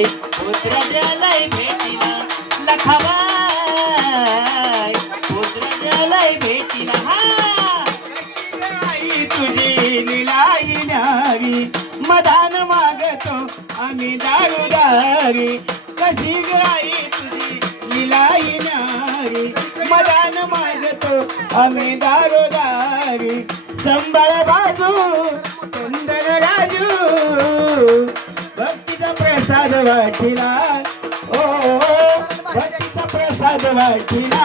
झालंय पुत्र झालंय भेटीला लखाबाई पुत्र झालंय भेटीला हा आई तुझी निलाई न्यारी मदान मागतो आम्ही दारुदारी कशी गाई तुझी निलाई न्यारी मदान मागतो आम्ही दारुदारी संभाळ बाजू चंदन राजू भक्तीचा प्रसाद वाटिला ओ भक्तीचा प्रसाद वाटिला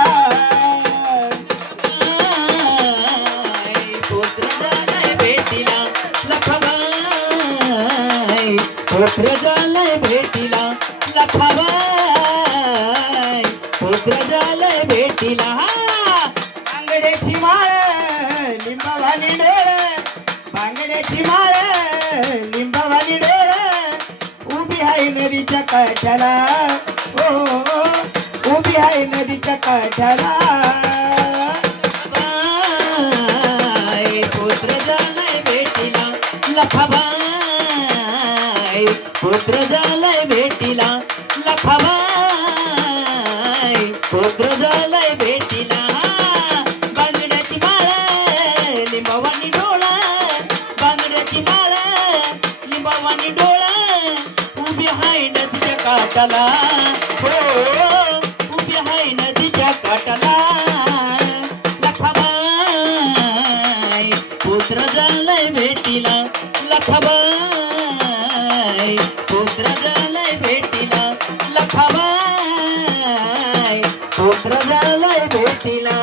पुत्र झालंय भेटीला लखाबाई पुत्र झालंय भेटीला लखाबाई पुत्र झालंय भेटीला बांगड्याची माळ लिंबावाली डोळ बांगड्याची माळ लिंबावाली डोळ उभी आहे नदीच्या काठाला ओ उभी आहे नदीच्या काठाला पुत्र झालंय भेटीला लखाबाई पुत्र झालंय भेटीला लखाबाई पुत्र झालंय भेटीला बांगड्याची माळ लिंबावानी डोळा बांगड्याची माळ लिंबावानी डोळा उभी हाय नदीच्या काठाला हो उभी हाय नदीच्या काठाला लखाबाई पुत्र झालंय भेटीला लखाबाई पुत्र झालंय भेटीला लखाबाई पुत्र झालंय भेटीला